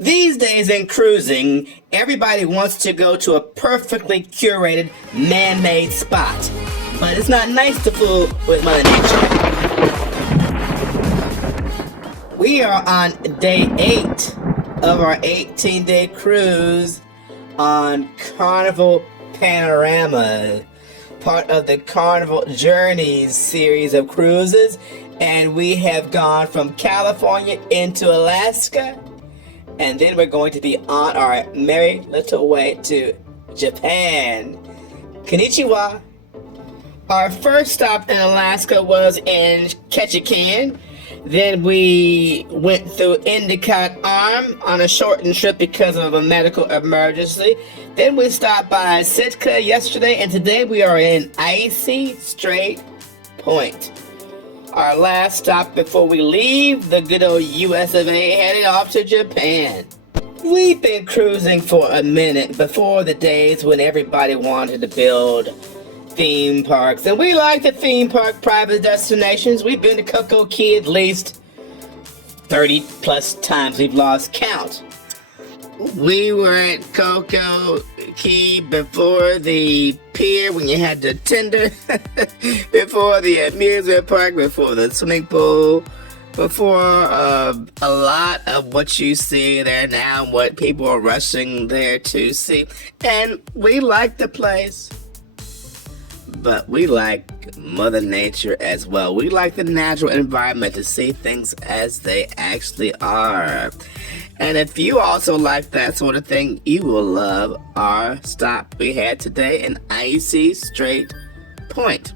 These days in cruising, everybody wants to go to a perfectly curated, man-made spot. But it's not nice to fool with Mother Nature. We are on day 8 of our 18-day cruise on Carnival Panorama, part of the Carnival Journeys series of cruises, and we have gone from California into Alaska, and then we're going to be on our merry little way to Japan. Konnichiwa. Our first stop in Alaska was in Ketchikan. Then we went through Endicott Arm on a shortened trip because of a medical emergency. Then we stopped by Sitka yesterday, and today we are in icy Strait Point. Our last stop before we leave the good old US of A, heading off to Japan. We've been cruising for a minute before the days when everybody wanted to build theme parks, and we like the theme park private destinations. We've been to Coco Key at least 30 plus times. We've lost count. We were at Coco Key before the pier when you had to tender, before the amusement park, before the swimming pool, before a lot of what you see there now, what people are rushing there to see. And we like the place, but we like Mother Nature as well. We like the natural environment, to see things as they actually are. And if you also like that sort of thing, you will love our stop we had today in icy Strait Point.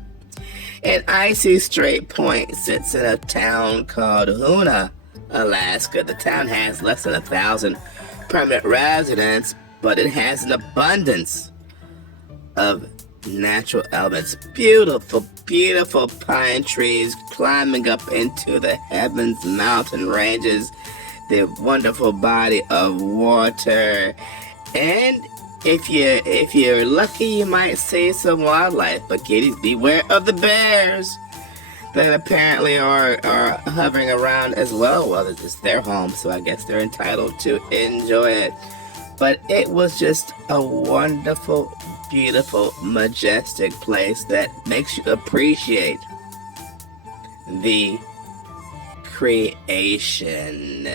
And icy Strait Point sits in a town called Hoona, Alaska. The town has less than 1,000 permanent residents, but it has an abundance of natural elements. Beautiful, beautiful pine trees climbing up into the heavens, mountain ranges, the wonderful body of water, and if you're lucky, you might see some wildlife. But kiddies, beware of the bears that apparently are hovering around as well. Well, it's their home, so I guess they're entitled to enjoy it. But it was just a wonderful, beautiful, majestic place that makes you appreciate the creation.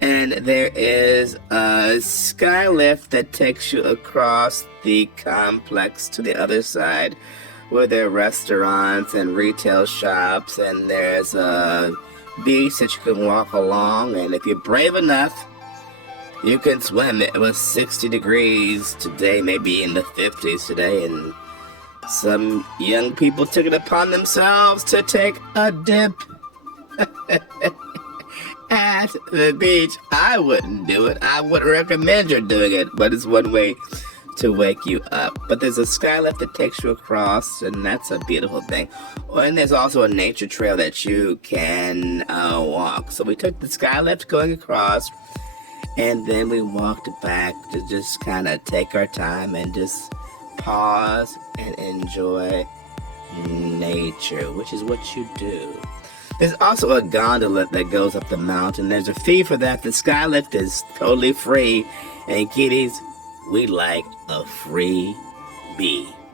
And there is a sky lift that takes you across the complex to the other side, where there are restaurants and retail shops, and there's a beach that you can walk along, and if you're brave enough, you can swim. It was 60 degrees today, maybe in the 50s today, and some young people took it upon themselves to take a dip at the beach. I wouldn't do it. I wouldn't recommend you're doing it, but it's one way to wake you up. But there's a skylift that takes you across, and that's a beautiful thing. And there's also a nature trail that you can walk. So we took the skylift going across, and then we walked back to just kind of take our time and just pause and enjoy nature, which is what you do. There's also a gondola that goes up the mountain. There's a fee for that. The skylift is totally free. And kiddies, we like a freebie.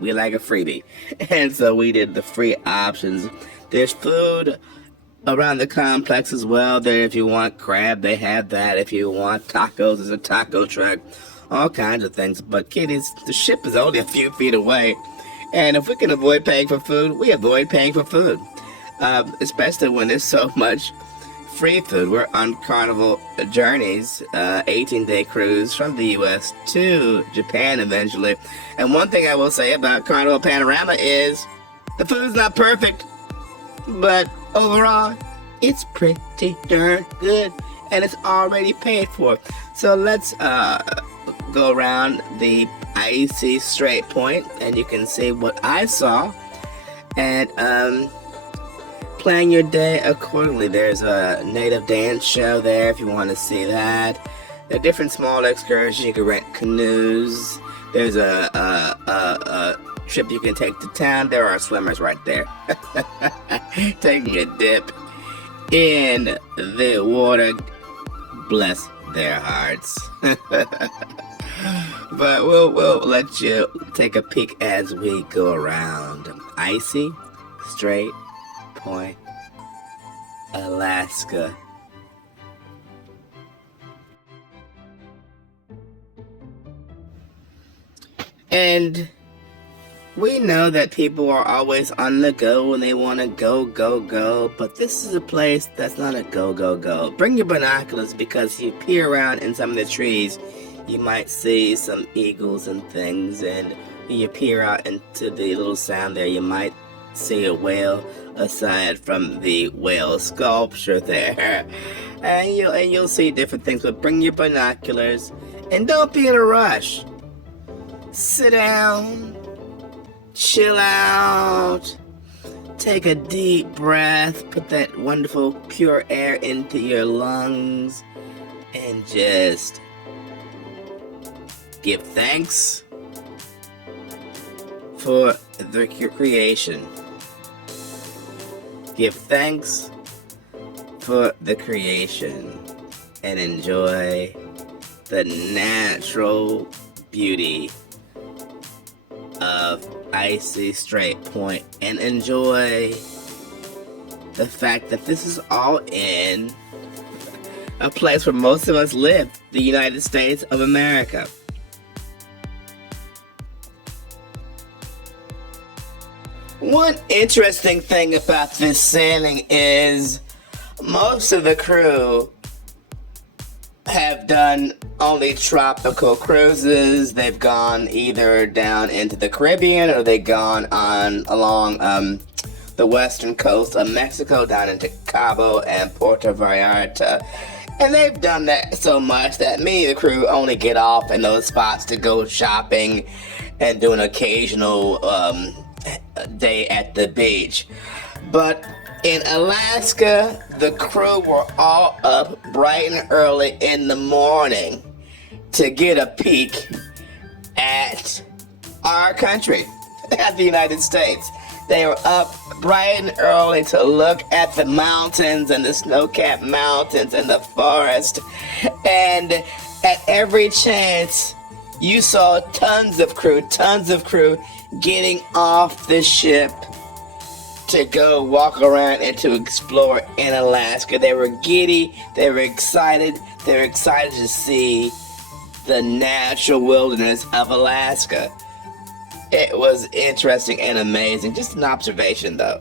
We like a freebie. And so we did the free options. There's food around the complex as well. There, if you want crab, they have that. If you want tacos, there's a taco truck. All kinds of things. But kiddies, the ship is only a few feet away. And if we can avoid paying for food, we avoid paying for food. Especially when there's so much free food. We're on Carnival Journeys, 18-day cruise from the U.S. to Japan eventually. And one thing I will say about Carnival Panorama is the food's not perfect, but overall, it's pretty darn good, and it's already paid for. So let's go around the icy Strait Point, and you can see what I saw, and plan your day accordingly. There's a native dance show there if you want to see that. There are different small excursions. You can rent canoes. There's a trip you can take to town. There are swimmers right there taking a dip in the water. Bless their hearts. But we'll let you take a peek as we go around Icy, Strait, Point, Alaska. And we know that people are always on the go and they want to go, go, go. But this is a place that's not a go, go, go. Bring your binoculars, because you peer around in some of the trees, you might see some eagles and things. And when you peer out into the little sound there, you might see a whale aside from the whale sculpture there. And you'll see different things. But bring your binoculars and don't be in a rush. Sit down, chill out, take a deep breath, put that wonderful pure air into your lungs, and just give thanks for the creation. Give thanks for the creation and enjoy the natural beauty of Icy Strait Point, and enjoy the fact that this is all in a place where most of us live, the United States of America. One interesting thing about this sailing is most of the crew have done only tropical cruises. They've gone either down into the Caribbean, or they've gone on along the western coast of Mexico down into Cabo and Puerto Vallarta. And they've done that so much that me and the crew only get off in those spots to go shopping and do an occasional day at the beach. But in Alaska, the crew were all up bright and early in the morning to get a peek at our country, at the United States. They were up bright and early to look at the mountains and the snow-capped mountains and the forest. And at every chance, you saw tons of crew getting off the ship to go walk around and to explore in Alaska. They were giddy, they were excited to see the natural wilderness of Alaska. It was interesting and amazing. Just an observation though.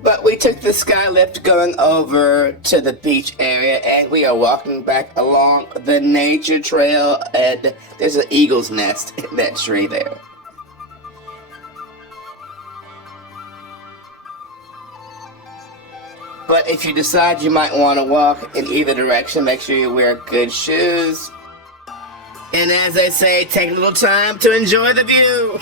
But we took the sky lift going over to the beach area, and we are walking back along the nature trail, and there's an eagle's nest in that tree there. But if you decide you might want to walk in either direction, make sure you wear good shoes. And as they say, take a little time to enjoy the view.